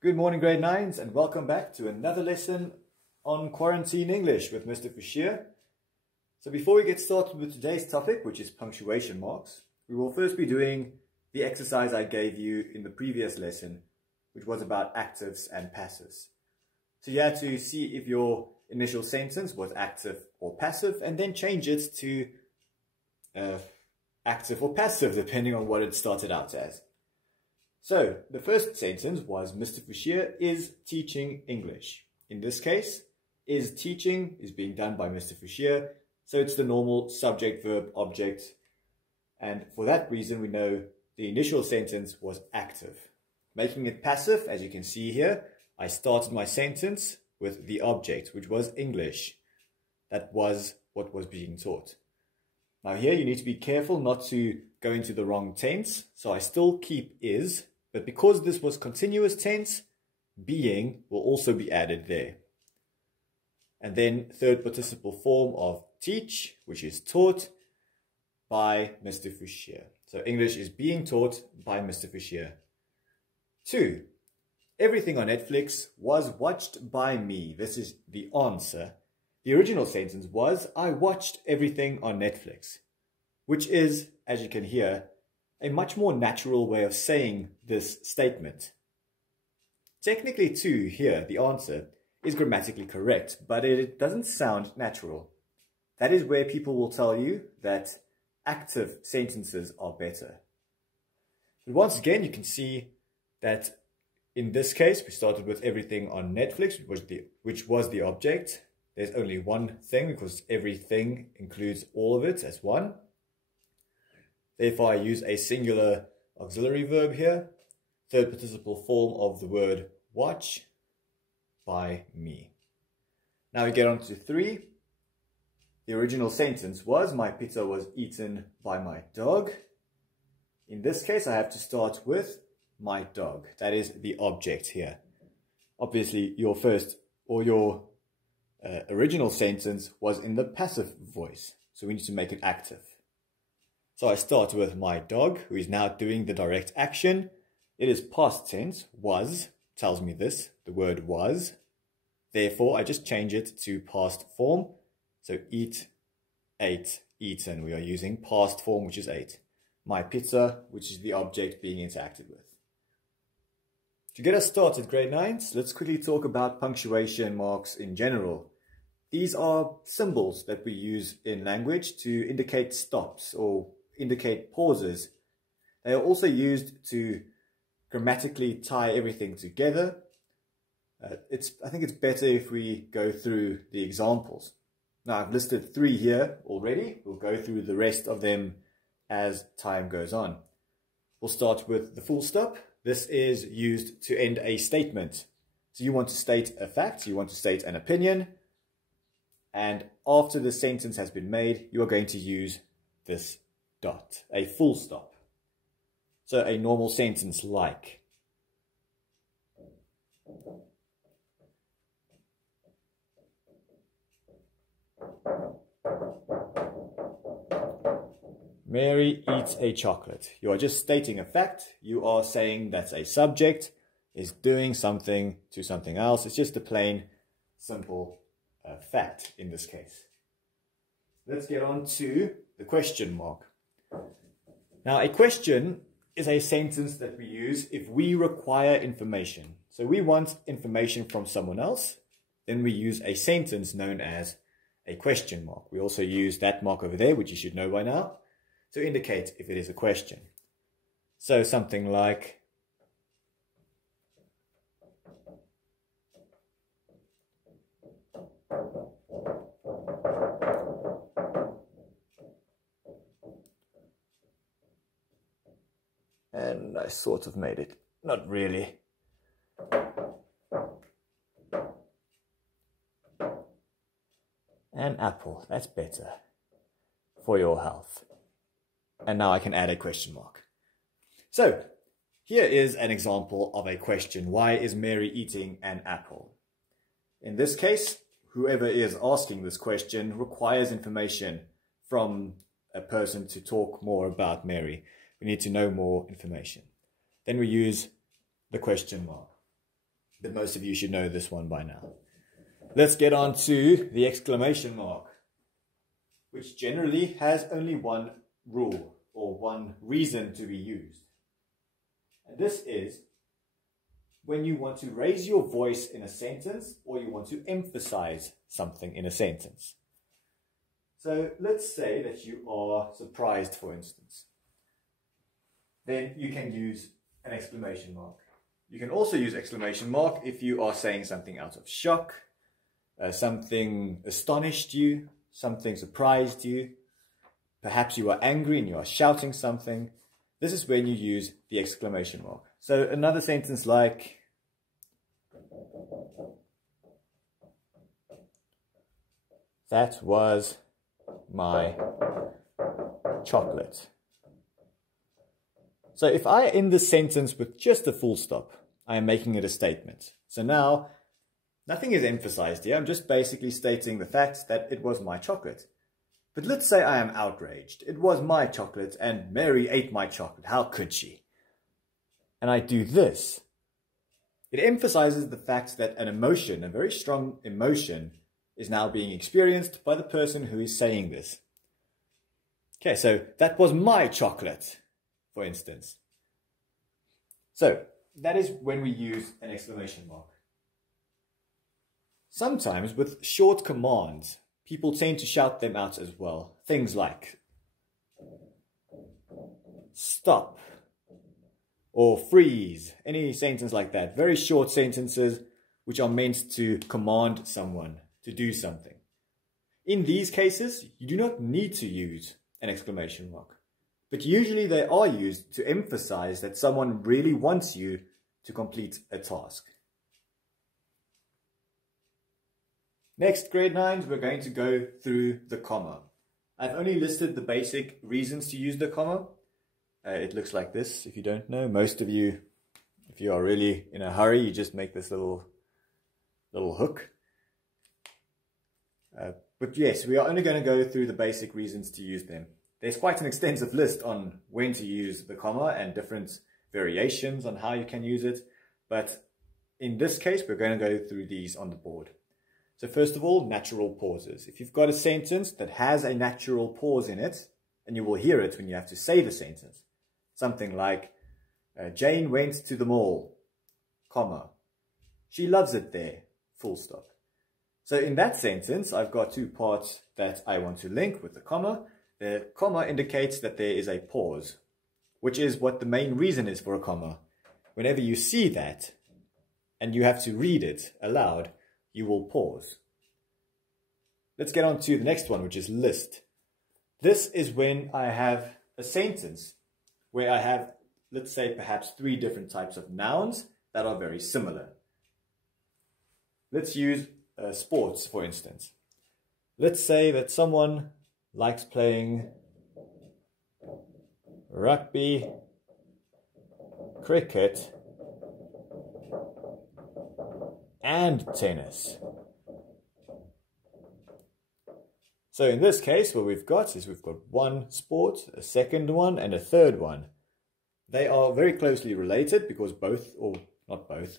Good morning, grade 9s, and welcome back to another lesson on quarantine English with Mr. Fouché. So before we get started with today's topic, which is punctuation marks, we will first be doing the exercise I gave you in the previous lesson, which was about actives and passives. So you had to see if your initial sentence was active or passive, and then change it to active or passive, depending on what it started out as. So, the first sentence was Mr. Fouché is teaching English. In this case, is teaching is being done by Mr. Fouché, so it's the normal subject, verb, object. And for that reason, we know the initial sentence was active. Making it passive, as you can see here, I started my sentence with the object, which was English. That was what was being taught. Now here you need to be careful not to go into the wrong tense, so I still keep is, but because this was continuous tense, being will also be added there. And then third participle form of teach, which is taught by Mr. Fouché. So English is being taught by Mr. Fouché. 2. Everything on Netflix was watched by me. This is the answer. The original sentence was, I watched everything on Netflix, which is, as you can hear, a much more natural way of saying this statement. Technically too, here, the answer is grammatically correct, but it doesn't sound natural. That is where people will tell you that active sentences are better. But once again, you can see that in this case, we started with everything on Netflix, which was the object. There's only one thing because everything includes all of it as one. Therefore, I use a singular auxiliary verb here. Third participle form of the word watch by me. Now we get on to 3. The original sentence was, my pizza was eaten by my dog. In this case, I have to start with my dog. That is the object here. Obviously, your first or your original sentence was in the passive voice, so we need to make it active. So I start with my dog, who is now doing the direct action. It is past tense, was, tells me this, the word was. Therefore, I just change it to past form. So eat, ate, eaten. We are using past form, which is ate. My pizza, which is the object being interacted with. To get us started, grade 9s, let's quickly talk about punctuation marks in general. These are symbols that we use in language to indicate stops or indicate pauses. They are also used to grammatically tie everything together. I think it's better if we go through the examples. Now I've listed 3 here already. We'll go through the rest of them as time goes on. We'll start with the full stop. This is used to end a statement. So you want to state a fact, you want to state an opinion, and after the sentence has been made, you are going to use this dot, a full stop. So a normal sentence like, Mary eats a chocolate. You are just stating a fact. You are saying that a subject is doing something to something else. It's just a plain, simple fact in this case. Let's get on to the question mark. Now, a question is a sentence that we use if we require information. So we want information from someone else, then we use a sentence known as a question mark. We also use that mark over there, which you should know by now, to indicate if it is a question. So something like, and I sort of made it, not really. An apple, that's better for your health. And now I can add a question mark. So, here is an example of a question. Why is Mary eating an apple? In this case, whoever is asking this question requires information from a person to talk more about Mary. We need to know more information. Then we use the question mark. but most of you should know this one by now. Let's get on to the exclamation mark, which generally has only one rule or one reason to be used. And this is when you want to raise your voice in a sentence or you want to emphasize something in a sentence. So let's say that you are surprised, for instance. Then you can use an exclamation mark. You can also use exclamation mark if you are saying something out of shock, something astonished you, something surprised you. Perhaps you are angry and you are shouting something. This is when you use the exclamation mark. So another sentence like, that was my chocolate. So if I end the sentence with just a full stop, I am making it a statement. So now, nothing is emphasized here. I'm just basically stating the fact that it was my chocolate. But let's say I am outraged. It was my chocolate and Mary ate my chocolate. How could she? And I do this. It emphasizes the fact that an emotion, a very strong emotion, is now being experienced by the person who is saying this. Okay, so that was my chocolate, for instance. So that is when we use an exclamation mark. Sometimes with short commands, people tend to shout them out as well. Things like stop or freeze, any sentence like that. Very short sentences which are meant to command someone to do something. In these cases, you do not need to use an exclamation mark, but usually they are used to emphasize that someone really wants you to complete a task. Next, grade 9s, we're going to go through the comma. I've only listed the basic reasons to use the comma. It looks like this, if you don't know. Most of you, if you are really in a hurry, you just make this little hook. But yes, we are only going to go through the basic reasons to use them. There's quite an extensive list on when to use the comma and different variations on how you can use it. But in this case, we're going to go through these on the board. So first of all, natural pauses. If you've got a sentence that has a natural pause in it, and you will hear it when you have to say the sentence, something like, Jane went to the mall, comma, she loves it there, full stop. So in that sentence, I've got two parts that I want to link with the comma. The comma indicates that there is a pause, which is what the main reason is for a comma. Whenever you see that and you have to read it aloud, you will pause. Let's get on to the next one, which is list. This is when I have a sentence where I have, let's say, perhaps 3 different types of nouns that are very similar. Let's use sports, for instance. Let's say that someone likes playing rugby, cricket, and tennis. So in this case, what we've got is we've got one sport, a second one, and a third one. They are very closely related because both, or not both,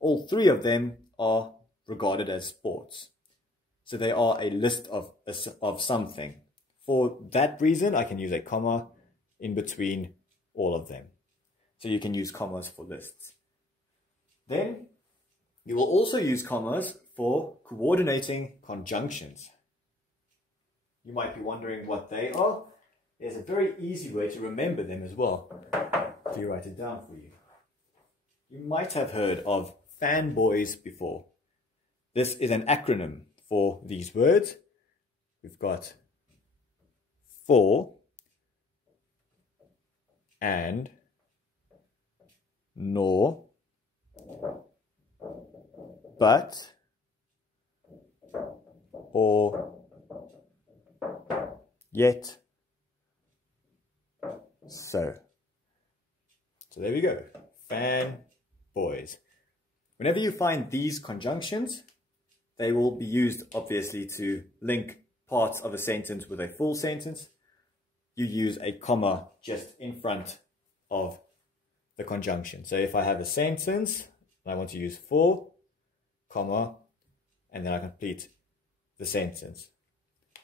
all 3 of them are regarded as sports. So they are a list of something. For that reason, I can use a comma in between all of them. So you can use commas for lists. Then you will also use commas for coordinating conjunctions. You might be wondering what they are. There's a very easy way to remember them as well. Let me write it down for you. You might have heard of fanboys before. This is an acronym for these words. We've got for and nor but or yet so. So there we go. Fan boys. Whenever you find these conjunctions, they will be used obviously to link parts of a sentence with a full sentence. You use a comma just in front of the conjunction. So if I have a sentence and I want to use for, comma, and then I complete the sentence.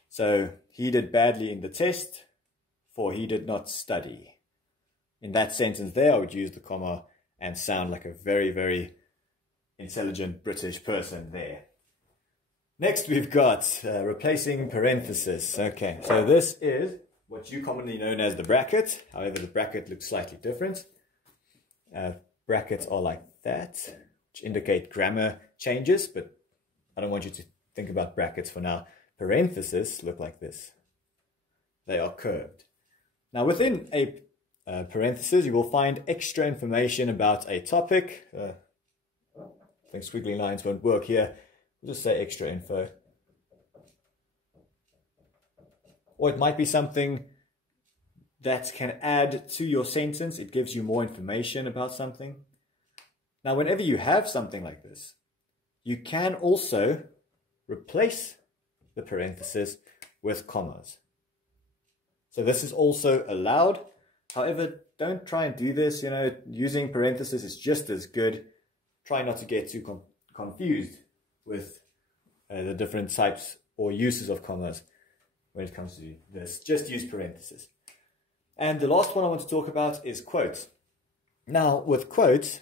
So he did badly in the test, for he did not study. In that sentence there, I would use the comma and sound like a very, very intelligent British person there. Next, we've got replacing parentheses. Okay, so this is what you commonly known as the bracket. However, the bracket looks slightly different. Brackets are like that, which indicate grammar changes, but I don't want you to think about brackets for now. Parentheses look like this. They are curved. Now, within a parenthesis, you will find extra information about a topic. I think squiggly lines won't work here. We'll just say extra info. Or it might be something that can add to your sentence. It gives you more information about something. Now, whenever you have something like this, you can also replace the parenthesis with commas. So this is also allowed. However, don't try and do this. Using parentheses is just as good. Try not to get too confused with the different types or uses of commas when it comes to this. Just use parentheses. And the last one I want to talk about is quotes. Now, with quotes,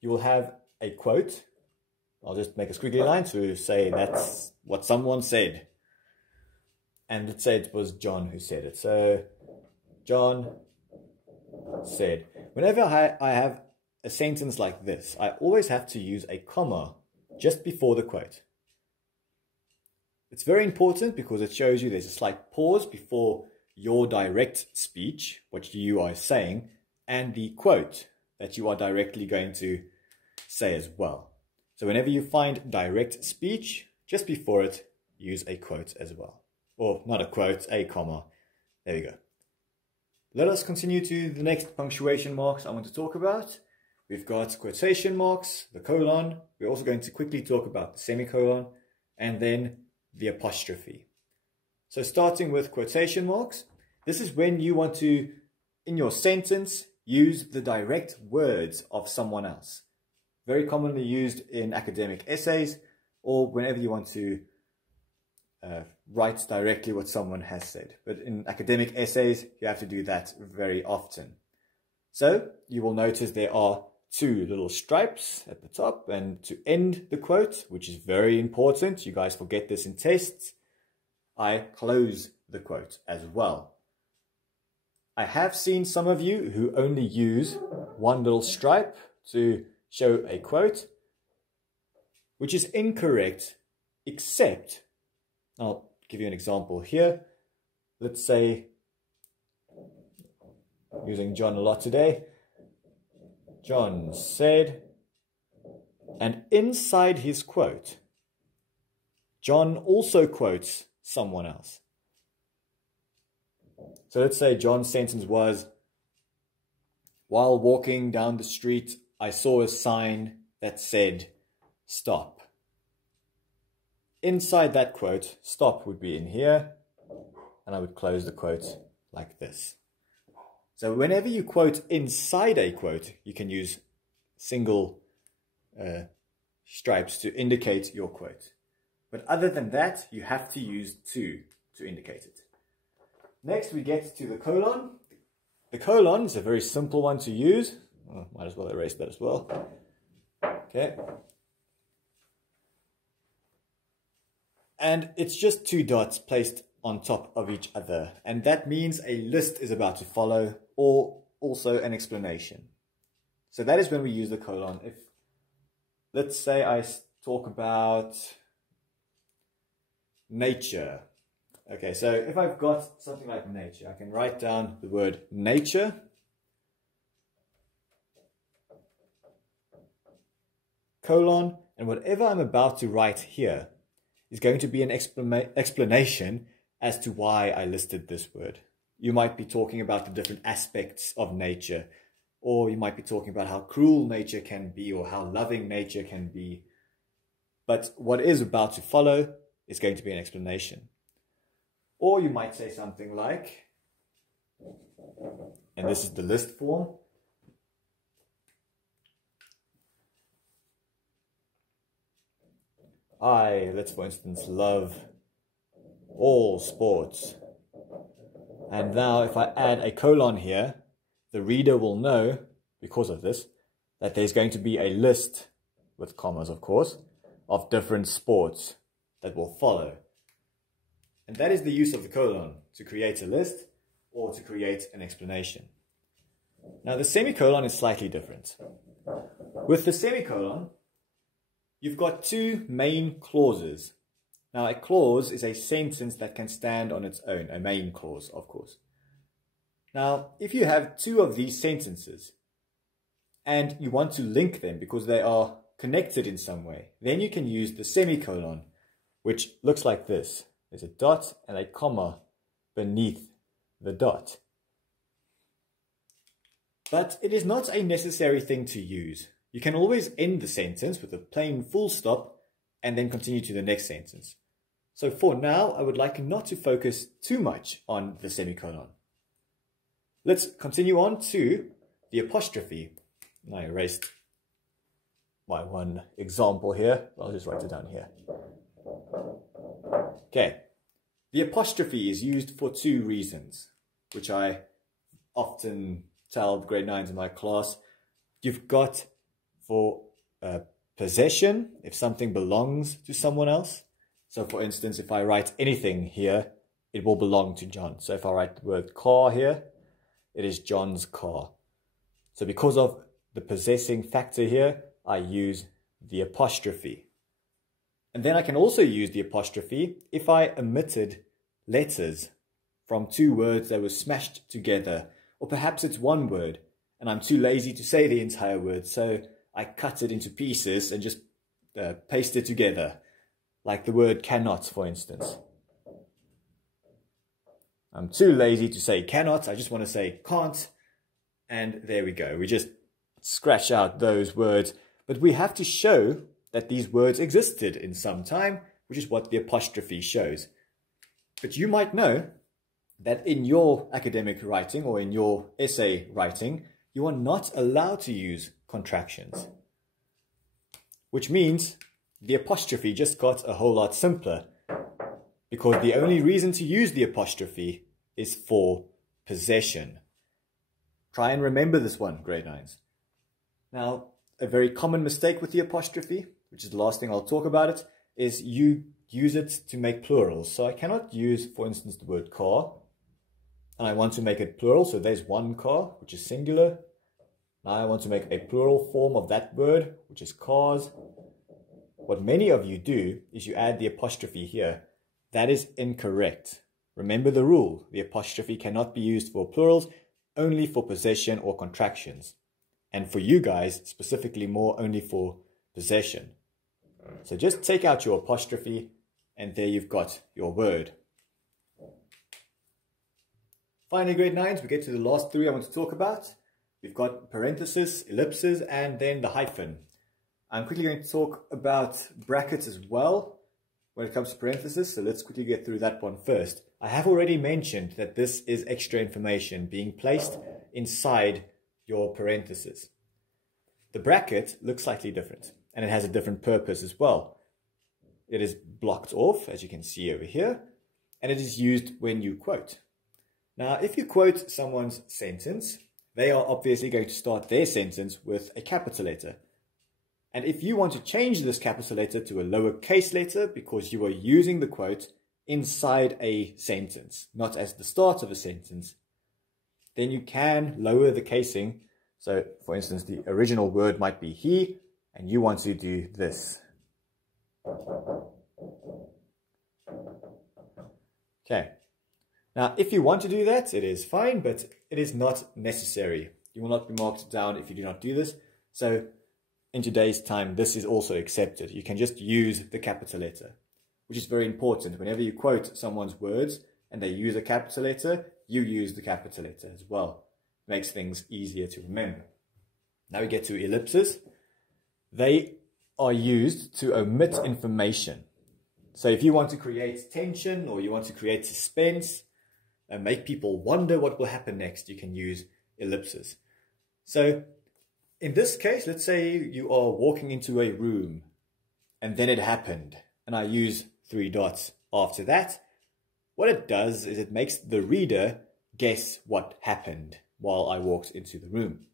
you will have a quote. I'll just make a squiggly line to say that's what someone said. And let's say it was John who said it. So, John said. Whenever I have a sentence like this, I always have to use a comma just before the quote. It's very important because it shows you there's a slight pause before your direct speech, what you are saying, and the quote that you are directly going to say as well. So whenever you find direct speech, just before it, use a quote as well. Or not a quote, a comma. There we go. Let us continue to the next punctuation marks I want to talk about. We've got quotation marks, the colon. We're also going to quickly talk about the semicolon, and then the apostrophe. So starting with quotation marks, this is when you want to, in your sentence, use the direct words of someone else. Very commonly used in academic essays or whenever you want to write directly what someone has said. But in academic essays, you have to do that very often. So you will notice there are two little stripes at the top, and to end the quote, which is very important, you guys forget this in tests, I close the quote as well. I have seen some of you who only use one little stripe to show a quote, which is incorrect, except, I'll give you an example here. Let's say, using John a lot today, John said, and inside his quote, John also quotes someone else. So let's say John's sentence was, while walking down the street, I saw a sign that said, stop. Inside that quote, stop would be in here, and I would close the quote like this. So whenever you quote inside a quote, you can use single stripes to indicate your quote. But other than that, you have to use two to indicate it. Next, we get to the colon. The colon is a very simple one to use. Oh, might as well erase that as well. Okay. And it's just two dots placed on top of each other. And that means a list is about to follow, or also an explanation. So that is when we use the colon. If, let's say I talk about nature. Okay, so if I've got something like nature, I can write down the word nature. Colon, and whatever I'm about to write here is going to be an explanation as to why I listed this word. You might be talking about the different aspects of nature, or you might be talking about how cruel nature can be or how loving nature can be. But what is about to follow is going to be an explanation. Or you might say something like, and this is the list form, Let's for instance, love all sports. And now if I add a colon here, the reader will know, because of this, that there's going to be a list, with commas of course, of different sports that will follow. And that is the use of the colon, to create a list or to create an explanation. Now the semicolon is slightly different. With the semicolon, you've got two main clauses. Now a clause is a sentence that can stand on its own, a main clause of course. Now if you have two of these sentences and you want to link them because they are connected in some way, then you can use the semicolon, which looks like this. There's a dot and a comma beneath the dot. But it is not a necessary thing to use. You can always end the sentence with a plain full stop and then continue to the next sentence. So for now, I would like not to focus too much on the semicolon. Let's continue on to the apostrophe. I erased my one example here. I'll just write it down here. Okay. The apostrophe is used for two reasons, which I often tell grade 9s in my class. You've got for possession, if something belongs to someone else. So for instance, if I write anything here, it will belong to John. So if I write the word car here, it is John's car. So because of the possessing factor here, I use the apostrophe. And then I can also use the apostrophe if I omitted letters from two words that were smashed together. Or perhaps it's one word and I'm too lazy to say the entire word, so I cut it into pieces and just paste it together. Like the word cannot, for instance. I'm too lazy to say cannot, I just want to say can't. And there we go. We just scratch out those words. But we have to show that these words existed in some time, which is what the apostrophe shows. But you might know that in your academic writing or in your essay writing, you are not allowed to use contractions. Which means the apostrophe just got a whole lot simpler, because the only reason to use the apostrophe is for possession. Try and remember this one, grade 9s. Now, a very common mistake with the apostrophe, which is the last thing I'll talk about it, is you use it to make plurals. So I cannot use, for instance, the word car, and I want to make it plural, so there's one car, which is singular. Now I want to make a plural form of that word, which is cars. What many of you do is you add the apostrophe here. That is incorrect. Remember the rule, the apostrophe cannot be used for plurals, only for possession or contractions. And for you guys, specifically more only for possession. So just take out your apostrophe and there you've got your word. Finally, grade 9s, we get to the last three I want to talk about. We've got parenthesis, ellipses, and then the hyphen. I'm quickly going to talk about brackets as well when it comes to parenthesis, so let's quickly get through that one first. I have already mentioned that this is extra information being placed inside your parenthesis. The bracket looks slightly different, and it has a different purpose as well. It is blocked off, as you can see over here, and it is used when you quote. Now, if you quote someone's sentence, they are obviously going to start their sentence with a capital letter. And if you want to change this capital letter to a lowercase letter because you are using the quote inside a sentence, not as the start of a sentence, then you can lower the casing. So, for instance, the original word might be he, and you want to do this. Okay. Now, if you want to do that, it is fine, but it is not necessary. You will not be marked down if you do not do this. So, in today's time, this is also accepted. You can just use the capital letter, which is very important. Whenever you quote someone's words and they use a capital letter, you use the capital letter as well. It makes things easier to remember. Now we get to ellipses. They are used to omit information. So if you want to create tension or you want to create suspense and make people wonder what will happen next, you can use ellipses. So in this case, let's say you are walking into a room and then it happened, and I use 3 dots after that, what it does is it makes the reader guess what happened while I walked into the room.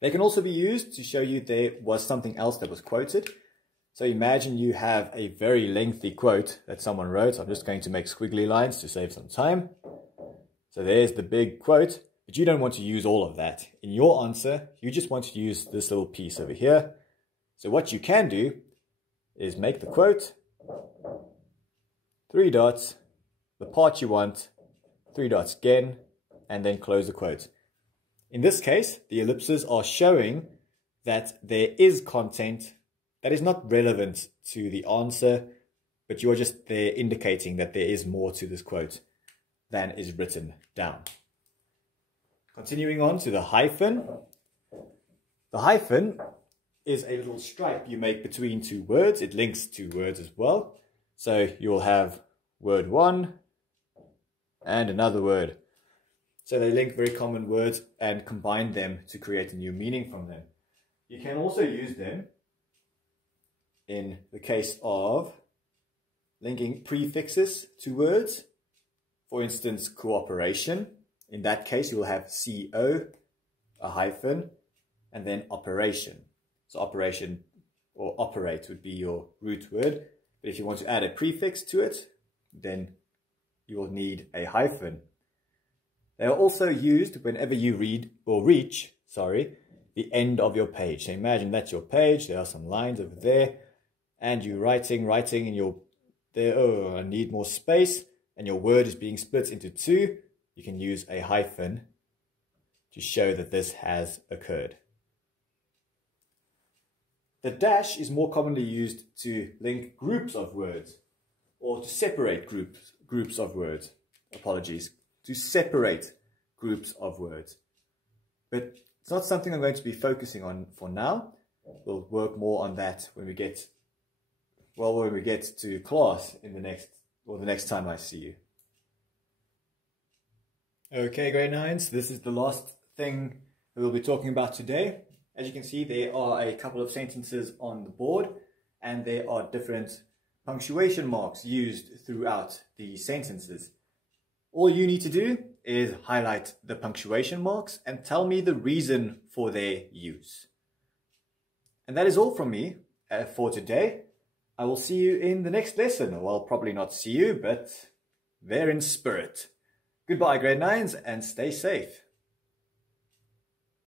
They can also be used to show you there was something else that was quoted. So imagine you have a very lengthy quote that someone wrote. I'm just going to make squiggly lines to save some time. So there's the big quote, but you don't want to use all of that. In your answer, you just want to use this little piece over here. So what you can do is make the quote, 3 dots, the part you want, 3 dots again, and then close the quote. In this case, the ellipses are showing that there is content that is not relevant to the answer, but you're just there indicating that there is more to this quote than is written down. Continuing on to the hyphen. The hyphen is a little stripe you make between 2 words. It links 2 words as well. So you'll have word 1 and another word. So they link very common words and combine them to create a new meaning from them. You can also use them in the case of linking prefixes to words. For instance, cooperation. In that case, you'll have CO, a hyphen, and then operation. So operation or operate would be your root word. But if you want to add a prefix to it, then you will need a hyphen. They are also used whenever you read or reach, the end of your page. So imagine that's your page. There are some lines over there, and you're writing, and you're there. Oh, I need more space, and your word is being split into 2. You can use a hyphen to show that this has occurred. The dash is more commonly used to link groups of words, or to separate groups of words. Apologies. To separate groups of words. But it's not something I'm going to be focusing on for now. We'll work more on that when we get to class in the next time I see you. Okay, grade 9s, this is the last thing we'll be talking about today. As you can see, there are a couple of sentences on the board, and there are different punctuation marks used throughout the sentences. All you need to do is highlight the punctuation marks and tell me the reason for their use. And that is all from me for today. I will see you in the next lesson. Well, probably not see you, but there in spirit. Goodbye, grade 9s, and stay safe.